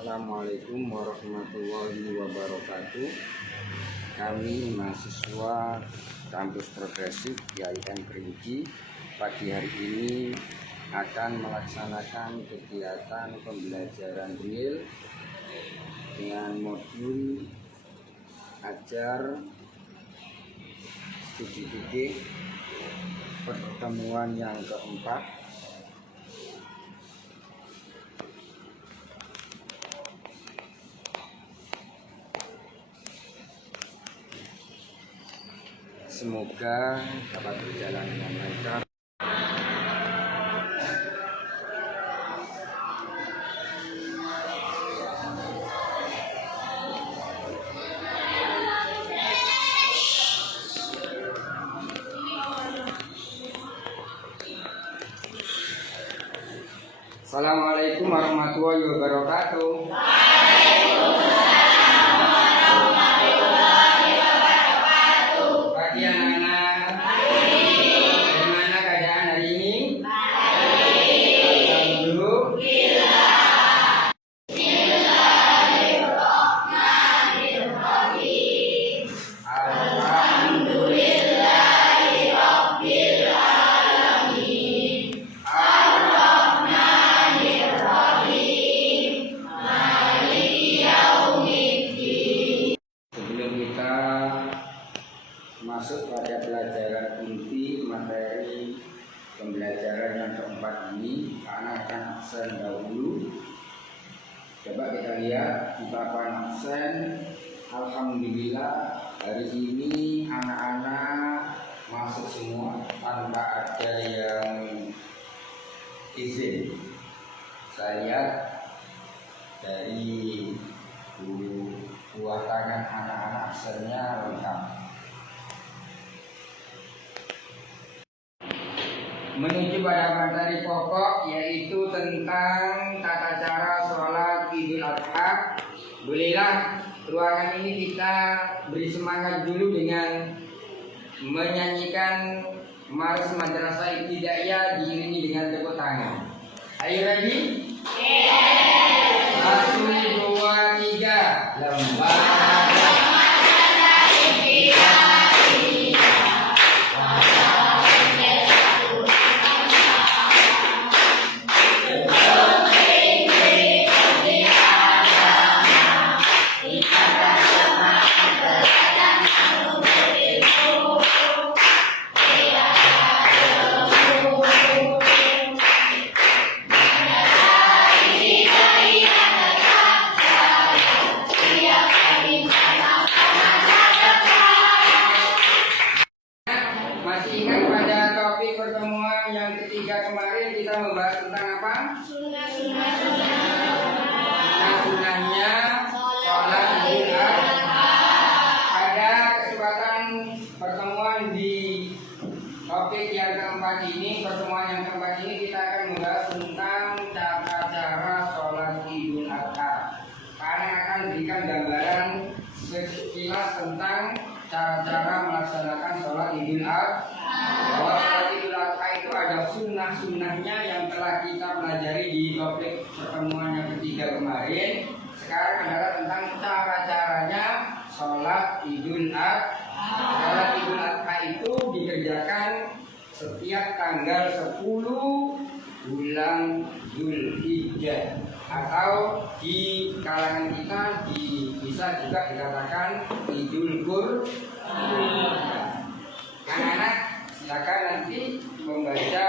Assalamualaikum warahmatullahi wabarakatuh. Kami mahasiswa kampus progresif IAIN Kerinci pagi hari ini akan melaksanakan kegiatan pembelajaran real dengan modul ajar studi fikih pertemuan yang keempat. Semoga dapat berjalan dengan lancar. Assalamualaikum warahmatullahi wabarakatuh. Pagi anak-anak, bagaimana keadaan hari ini? Sebelum kita masuk pada pelajaran inti materi pembelajaran yang keempat ini, karena akan absen dahulu. Coba kita lihat di papan absen. Alhamdulillah hari ini anak-anak masuk semua tanpa ada yang izin. Saya lihat dari buah tangan anak-anak absennya lengkap. Menuju pada materi pokok, yaitu tentang tata cara sholat Idul Adha. Bolehlah ruangan ini kita beri semangat dulu dengan menyanyikan Mars Madrasah Ibtidaiyah diiringi dengan tepuk tangan. Ayo ready? Satu, dua, tiga. Lembaga pertemuan yang ketiga kemarin kita membahas tentang apa? Sunnah-sunnahnya sholat Idul Adha. Pada kesempatan pertemuan di topik yang keempat ini, kita akan membahas tentang tata cara sholat Idul Adha. Karena akan berikan gambaran sekilas tentang cara-cara melaksanakan sholat Idul Adha. Bahwa sholat Idul Adha itu ada sunnah-sunnahnya yang telah kita pelajari di topik pertemuan yang ketiga kemarin. Sekarang adalah tentang cara-caranya sholat Idul Adha. Sholat Idul Adha itu dikerjakan setiap tanggal 10 bulan Dzulhijjah, atau di kalangan kita bisa juga dikatakan Idul Qurban. Anak-anak silakan nanti membaca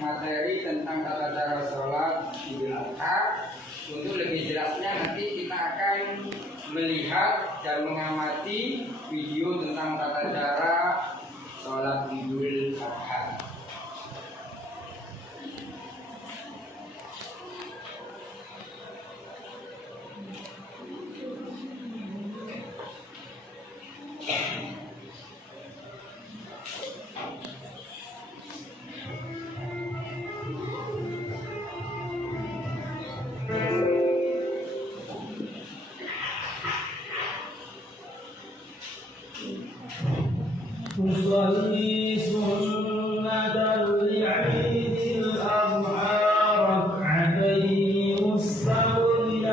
materi tentang tata cara sholat Idul Adha. Untuk lebih jelasnya nanti kita akan melihat dan mengamati video tentang tata cara sholat Idul Adha. تصلي سنة العيد الأضحى ركعتين مستوي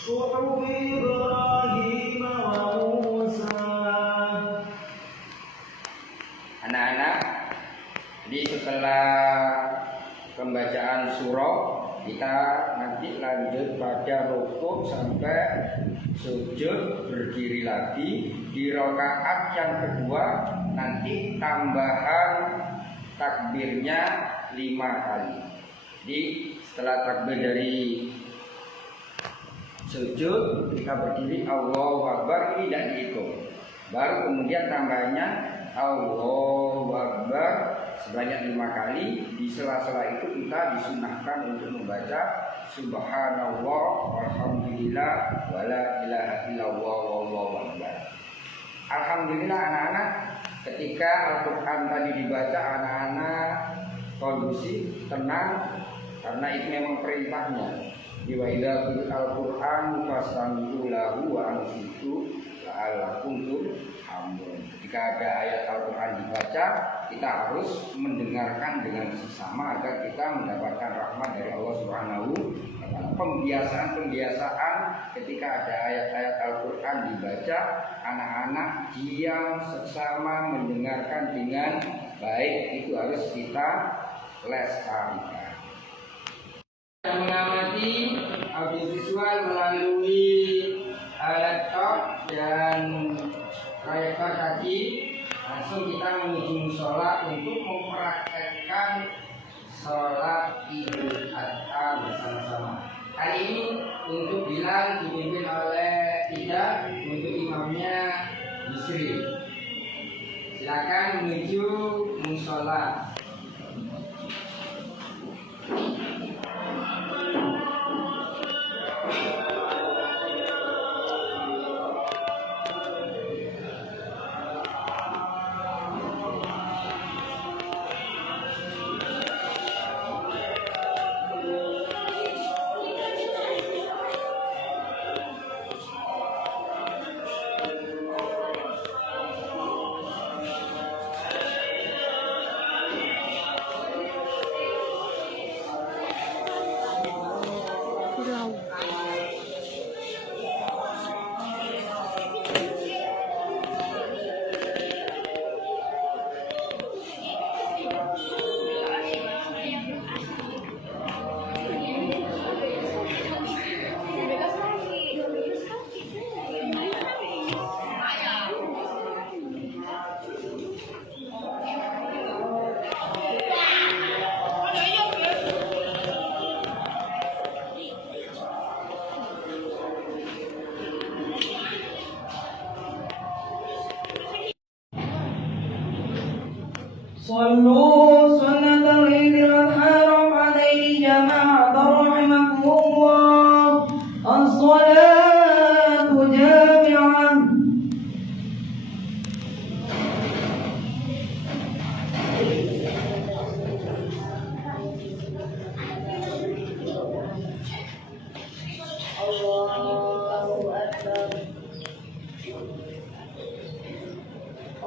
صحف إبراهيم وموسى. Anak-anak, jadi setelah pembacaan surah kita nanti lanjut pada rukuk sampai sujud, berdiri lagi. Di rakaat yang kedua nanti tambahan takbirnya 5 kali. Jadi setelah takbir dari sujud kita berdiri Allahu Akbar, ini tidak dihitung. Baru kemudian tambahnya Allahu Akbar sebanyak 5 kali. Di sela-sela itu kita disunahkan untuk membaca Subhanallah walhamdulillah wala ilaha illallah wallahu akbar. Alhamdulillah anak-anak, ketika Al-Quran tadi dibaca anak-anak kondusif, tenang, karena itu memang perintahnya. Di wa idza quri'al Al-Quran fastami'u lahu wa ansitu la'allakum turhamun. Ketika ada ayat Al-Quran dibaca, kita harus mendengarkan dengan sesama agar kita mendapatkan rahmat dari Allah Subhanahu wa taala. Pembiasaan ketika ada ayat-ayat Al-Quran dibaca, anak-anak diam sesama mendengarkan dengan baik, itu harus kita lestarikan. Yang mengamati audiovisual melalui laptop dan proyektor tadi, langsung kita menuju musola untuk mempraktekkan sholat Idul Adha bersama-sama. Kali ini untuk Bilal dipimpin oleh Ida, untuk imamnya Yusri. Silakan menuju musola. صلوا سنة العيد الأضحى ركعتين جماعة رحمكم الله. الصلاة جامعة.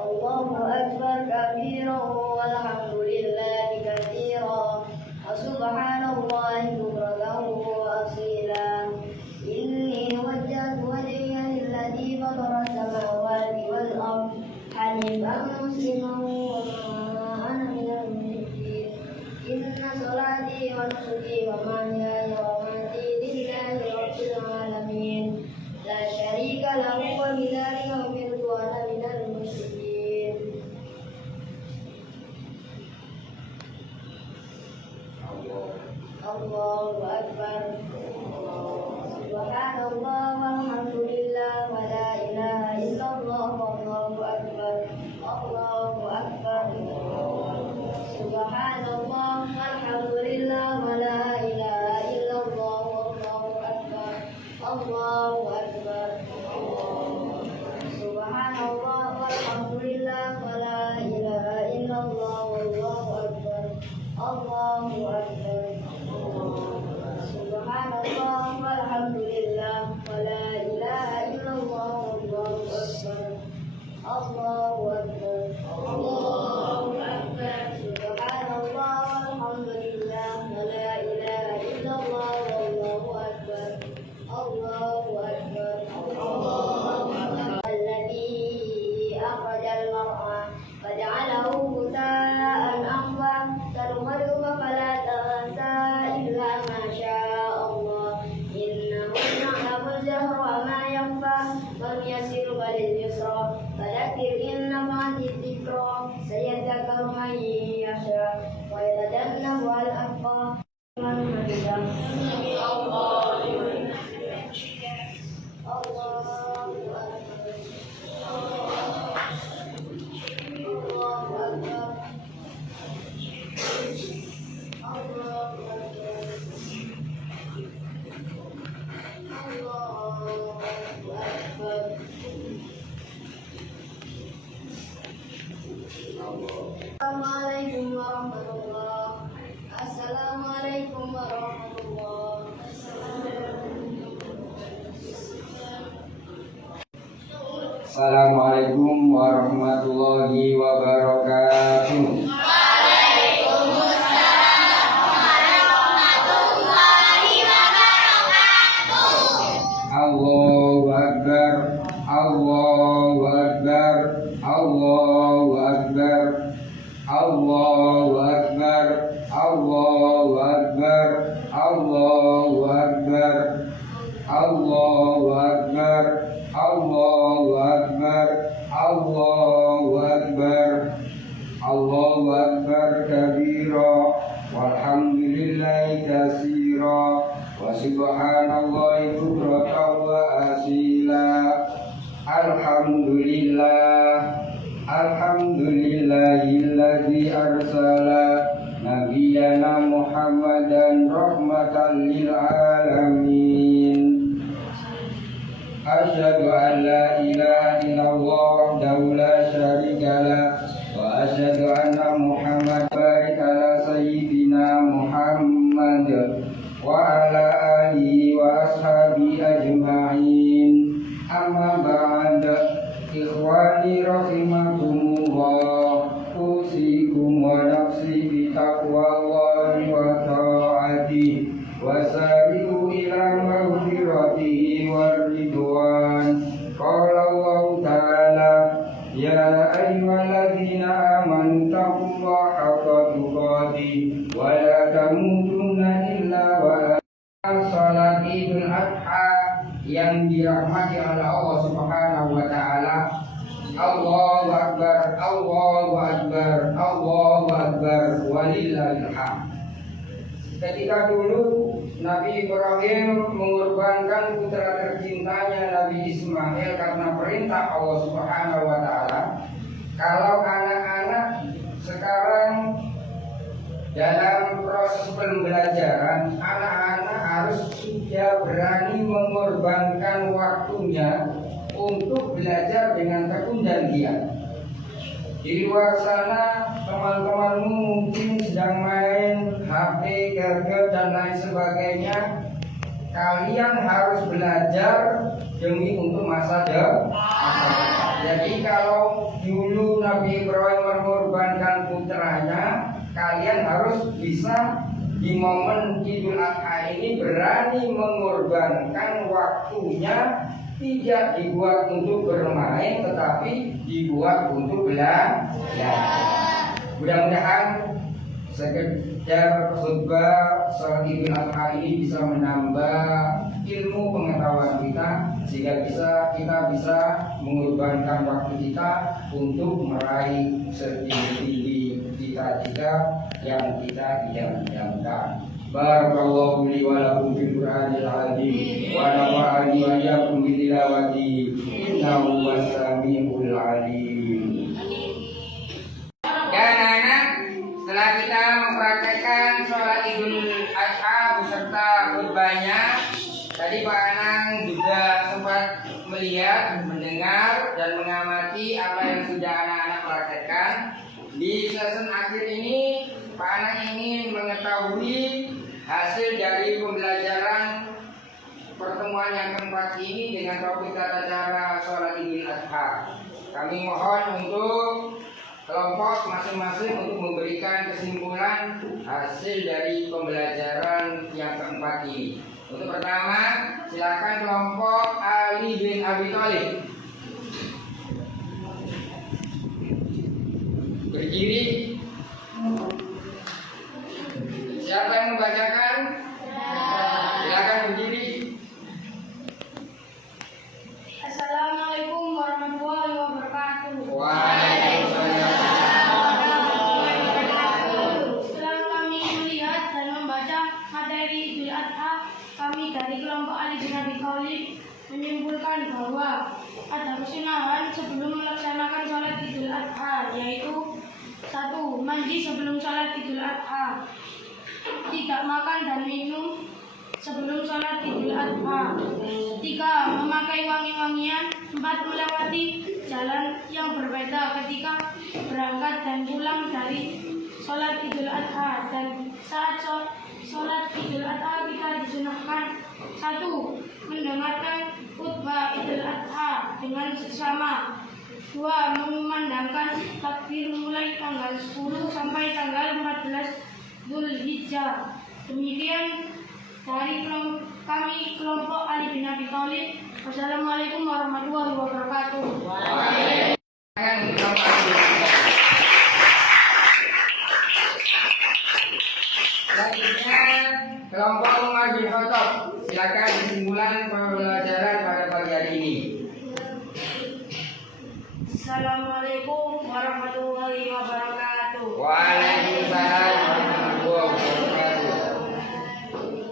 الله أكبر كبيرا والحمد لله كثيرا وسبحان الله بكرة وأصيلا. إني وجهت وجهي للذي فطر السماوات والأرض حنيفا مسلما وما أنا من المشركين. إن صلاتي ونسكي ومحياي ومماتي لله رب العالمين لا شريك له وبذلك أمرت وأنا من المسلمين. الله أكبر. سبحان الله والحمد لله ولا إله إلا الله والله أكبر. الله أكبر. سبحان الله والحمد لله ولا إله إلا الله والله أكبر. الله أكبر. سبحان الله والحمد لله ولا إله إلا الله والله أكبر. الله أكبر. سبحان الله والحمد لله ولا إله إلا الله والله أكبر. الله أكبر. الله أكبر. سبحان الله والحمد لله ولا إله إلا الله والله أكبر. الله Assalamualaikum warahmatullahi. Assalamualaikum warahmatullahi. Assalamualaikum warahmatullahi wabarakatuh. Allahu Akbar, Allahu Akbar, Allahu Akbar, Allahu Akbar, Allahu Akbar, Allahu Akbar, Allahu Akbar, Allahu Akbar, Allahu Akbar, Allahu Akbar kabira, walhamdulillahi katsira, wa subhanallahi bukratan wa asila. Alhamdulillah, alhamdulillahilladzi arsala nabiyyana Muhammadan rahmatan lil alamin. Asyhadu an la ilaha illallah wahdahu la syarikalah wa asyhadu anna Muhammad barik ala sayyidina Muhammad wa ala alihi wa ashabihi ajma'in. Amma ba'd, ikhwani rahimakumullah, usikum wa nafsi bi taqwallahi wa ta'atihi wa sari'u ila maghfiratihi wa ridwan. Qala Allah ta'ala, ya ayyuhalladzina amanu taqullaha haqqa tuqatih wa la tamutunna illa wa la. Salat Idul Adha yang dirahmati oleh Allah Subhanahu wa taala. Allahu Akbar, Allahu Akbar, Allahu Akbar, walillahil hamd. Ketika dulu Nabi Ibrahim mengorbankan putra tercintanya Nabi Ismail karena perintah Allah Subhanahu wa taala, kalau anak-anak sekarang dalam proses pembelajaran, anak-anak harus sudah berani mengorbankan waktunya untuk belajar dengan tekun dan giat. Di luar sana teman-temanmu mungkin sedang main HP, gadget dan lain sebagainya. Kalian harus belajar demi untuk masa depan. Jadi kalau dulu Nabi Ibrahim mengorbankan putranya, kalian harus bisa di momen Idul Adha ini berani mengorbankan waktunya, tidak dibuat untuk bermain tetapi dibuat untuk belajar. Mudah-mudahan sekedar khutbah salat Idul Adha ini bisa menambah ilmu pengetahuan kita sehingga kita bisa mengorbankan waktu kita untuk meraih setinggi-tinggi cita-cita yang kita idam-idamkan. Barakallahu li wa lakum fil Qur'anil azim wa nafa'ani wa iyyakum bi tilawati innahu was-sami'ul alim. Dan anak, setelah kita mempraktekkan sholat Idul Adha beserta khutbahnya, tadi Pak Anang juga sempat melihat, mendengar dan mengamati apa yang sudah anak-anak praktekkan. Di season akhir ini Pak Anang ingin mengetahui hasil dari pembelajaran pertemuan yang keempat ini dengan topik tata cara sholat Idul Adha. Kami mohon untuk kelompok masing-masing untuk memberikan kesimpulan hasil dari pembelajaran yang keempat ini. Untuk pertama, silakan kelompok Ali bin Abi Thalib. Berdiri. Siapa yang membacakan? Silakan berdiri. Assalamualaikum warahmatullahi wabarakatuh. Waalaikumsalam. Setelah kami melihat dan membaca materi Idul dari kelompok Ali bin Abi Thalib menyimpulkan bahwa ada kesunahan sebelum melaksanakan sholat Idul Adha, yaitu 1. Mandi sebelum sholat Idul Adha, tidak makan dan minum sebelum sholat Idul Adha, 3. Memakai wangi-wangian, 4. Melewati jalan yang berbeda ketika berangkat dan pulang dari sholat Idul Adha. Dan saat sholat Idul Adha kita disunahkan 1. Mendengarkan khutbah Idul Adha dengan seksama, 2. Memandangkan takbir mulai tanggal 10 sampai tanggal 14 Dzulhijjah. Demikian dari kami kelompok Ali bin Abi Thalib. Wassalamualaikum warahmatullahi wabarakatuh. Selanjutnya kelompok Umar bin Khattab. Silakan kesimpulan pembelajaran pada pagi hari ini. Assalamualaikum warahmatullahi wabarakatuh. Waalaikumsalam warahmatullahi wabarakatuh.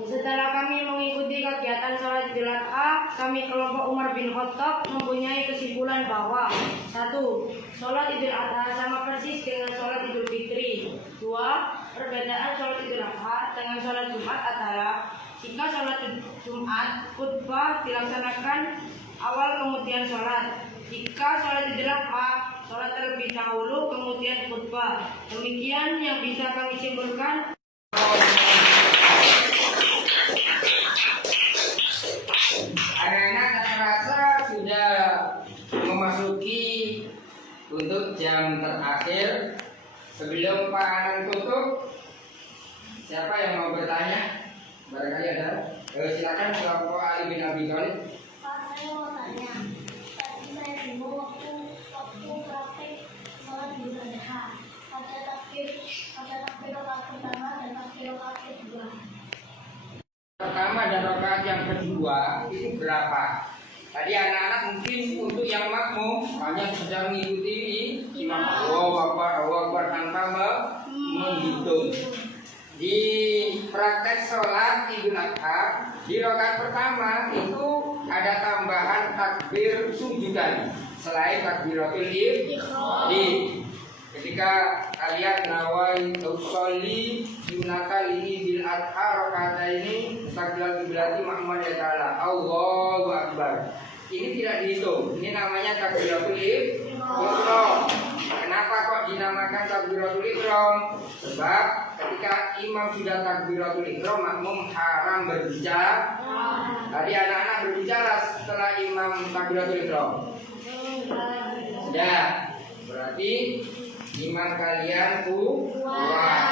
Setelah kami mengikuti kegiatan sholat Idul Adha, kami kelompok Umar bin Khattab mempunyai kesimpulan bahwa 1. Sholat Idul Adha sama persis dengan sholat Idul Fitri. 2. Perbedaan sholat Idul Adha dengan sholat Jumat adalah jika sholat Jumat khutbah dilaksanakan awal kemudian sholat. Jika sholat Idul Adha, sholat terlebih dahulu kemudian khutbah. Demikian yang bisa kami simpulkan. Anak-anak terasa sudah memasuki untuk jam terakhir. Sebelum Pak Anan tutup, siapa yang mau bertanya? Barangkali ada. Silakan kelompok Ali bin Abi Thalib. Pak, saya mau tanya. Tadi saya bingung waktu praktek sholat Idul Adha. Ada takbir rakaat pertama dan takbir rakaat kedua. Pertama dan rakaat yang kedua itu berapa? Tadi anak-anak mungkin untuk yang makmum hanya sedang mengikuti imam Allahu Akbar tanpa menghitung. Di praktek sholat Idul Adha di rakaat pertama itu ada tambahan takbir sujudan selain takbiratul ihram. Ketika kalian nawaitu sholli sunnata ini bil adha rakaataini takbiratul ibrati Muhammad taala Allahu Akbar. Ini tidak dihitung. Ini namanya takbiratul ihram. Kenapa kok dinamakan takbiratul ihram? Sebab ketika imam sudah takbiratul ihram, makmum haram berbicara. Tadi anak-anak berbicara setelah imam takbiratul ihram. Sudah. Berarti iman kalian kuat.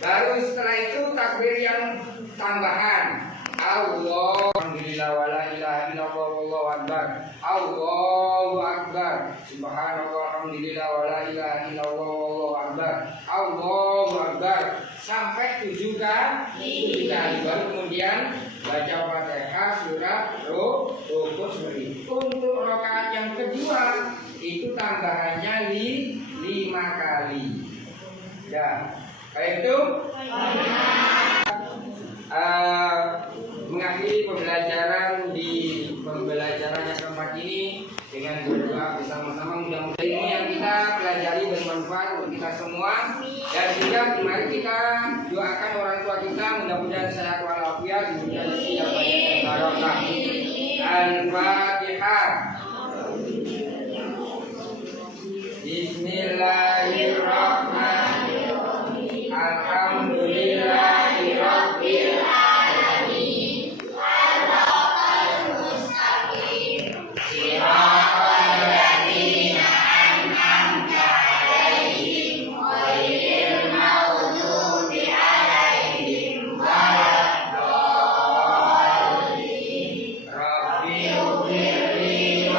Baru setelah itu takbir yang tambahan. Alhamdulillah wa la ilaha illallah wallahu akbar. Allahu akbar. Subhanallah alhamdulillah wa la ilaha illallah wallahu akbar. Allahu akbar. Sampai 7 kali. Baru kemudian baca Fatihah surah rukuk seperti itu. Untuk rakaat yang kedua itu tambahannya 5 kali. Ya, baik itu. Mengakhiri pembelajaran di pembelajaran yang keempat ini dengan berdoa bersama-sama, mudah-mudahan ini yang kita pelajari bermanfaat untuk kita semua. Dan juga mari kita doakan orang tua kita mudah-mudahan sehat walafiat, mudah-mudahan rezeki yang banyak dan barokah. Al-Fatihah. Bismillahirrahmanirrahim. Alhamdulillahirabbil alamin. Arrahmanir mustaqim. Shiratal ladzina an'amta 'alaihim ghairil maghdubi 'alaihim waladdallin. Rabbil ighfirli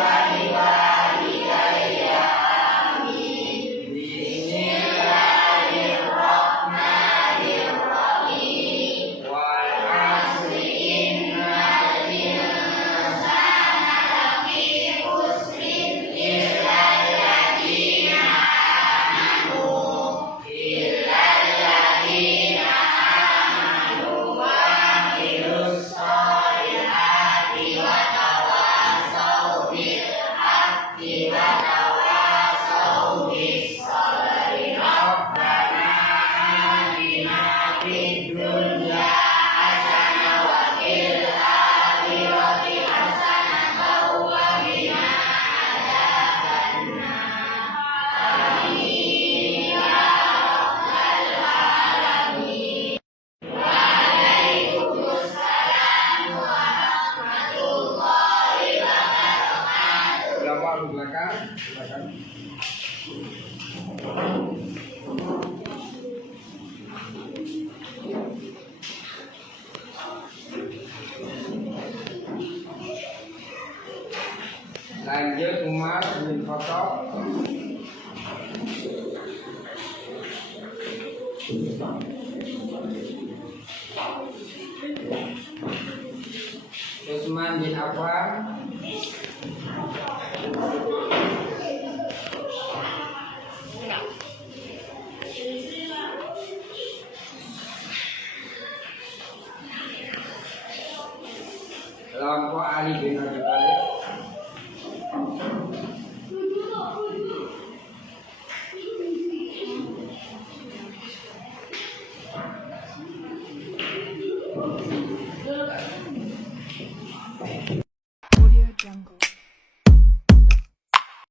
silakan. Lanjut Umar bin Khattab. Utsman bin Affan. Kelompok Ali bin Abi Thalib.